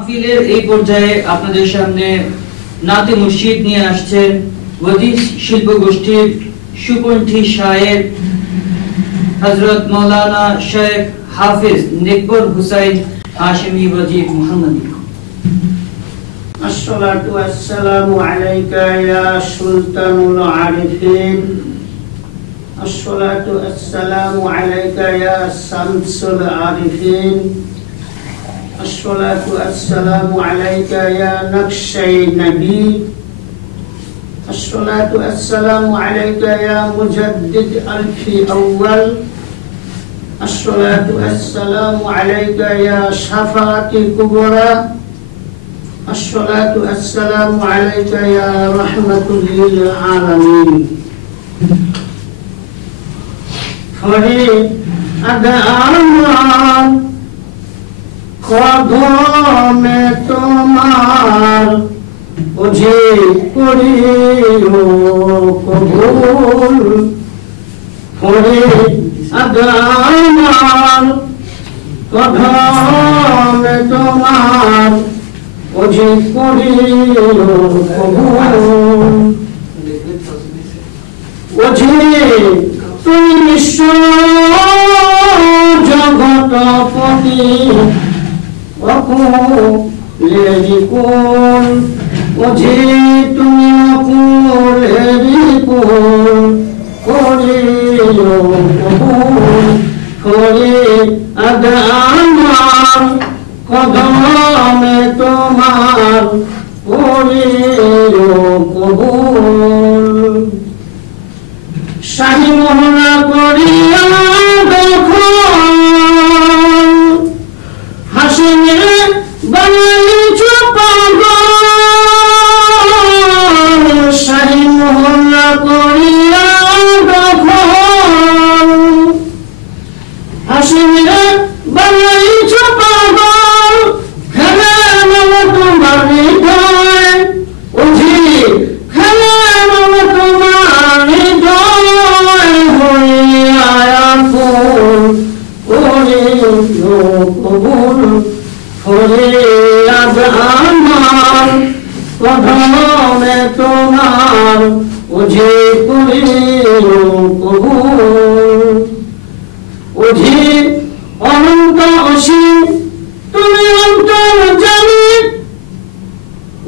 মাহফিলের এই পর্যায়ে আপনাদের সামনে নাতে মুর্শিদ নিয়ে আসছেন ওয়াজি শিল্প গোষ্ঠীর সুকণ্ঠী শায়ের হযরত মাওলানা শেখ হাফেজ নেকবর হুসাইন হাশেমি ওয়াজি মুহাম্মদী। الصلاة والسلام عليك يا سلطان العارفين الصلاة والسلام عليك يا شمس العارفين الصلاة والسلام عليك يا نقش النبي الصلاة والسلام عليك يا مجدد ألف أول الصلاة والسلام عليك يا شفاعة كبرى الصلاة والسلام عليك يا رحمة للعالمين فريد أدعان কদমে তোমার বুঝি করিও কবুল ফরিদ আদান কদমে তোমার বুঝি করিও কবুল বুঝি তুমি জগৎপতি অকুলেরিকুল বুঝি তুমি অকুলেরিকুল করিও কবুল ফরিদ আদান কদমে তোমার করিও কবুল শাহী মোহনা করিয়া দখল হাসিনে বানাইছো পাগল শাহী মোহনা করিয়া দখল হাসিনে বানাইছো পাগল খেলে মনে তোমার হৃদয় বুঝি খেলে মনে তোমার হৃদয় হইয়া ফুল করিও কবুল ফরিয়াদ আমার কদমে তোমার বুঝি করিও কবুল বুঝি অনন্ত অসীম তুমি অন্তর জানি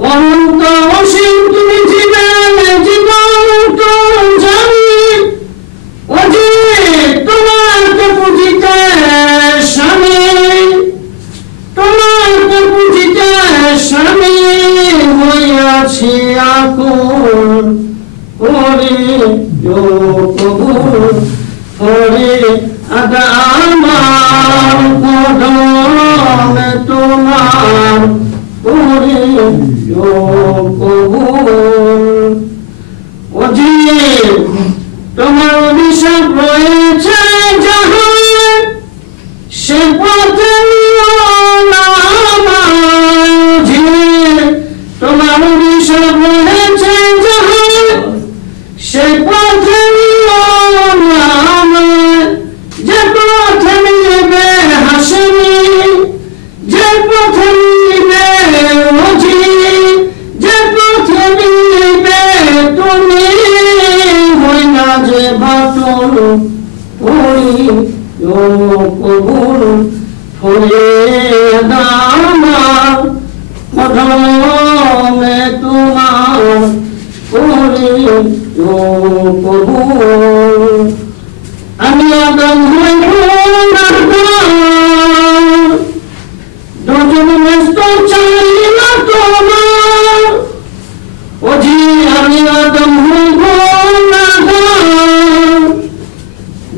অনন্ত অসীম তুমি জীবনে জীবন জানি বুঝি তোমাকে বুঝিতে স্বামী তোমাকে বুঝিতে স্বামী হইয়াছি আকুল করিও কবুল ফরিদ আমার কদমে তোমার করিও কবুল বুঝি তোমার অভিশাপ রয়েছে জাহানে সে পথে বুঝি তোমার অভিশাপ রয়েছে জাহানে সে পথে যে পথে নিবে হাসিনি যে পথে নিবে বুঝি যে পথে নিবে তুমি হইনা যে বাটল করিও কবুল ফরিয়াদ আমার কদমে তোমার করিও কবুল আমি আদম হইব না দুজন ব্যস্ত চাই না তোমার ওজি আমি আদম হইব না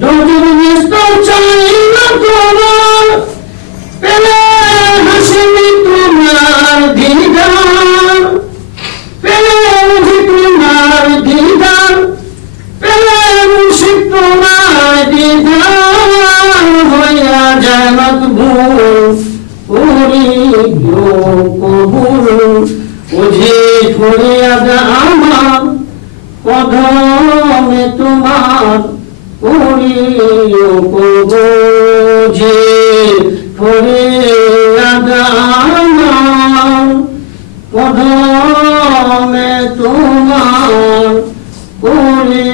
দুজন ব্যস্ত চাই না তোমার পেলে হাসিনি তোমার দিদার পেলে বুঝি তোমার দিদার পেলে মুর্শিদ তোমার দিদার হইয়া যায় মকবুল করিও কবুল বুঝি ফরিয়াদ में तुम्हार पूरी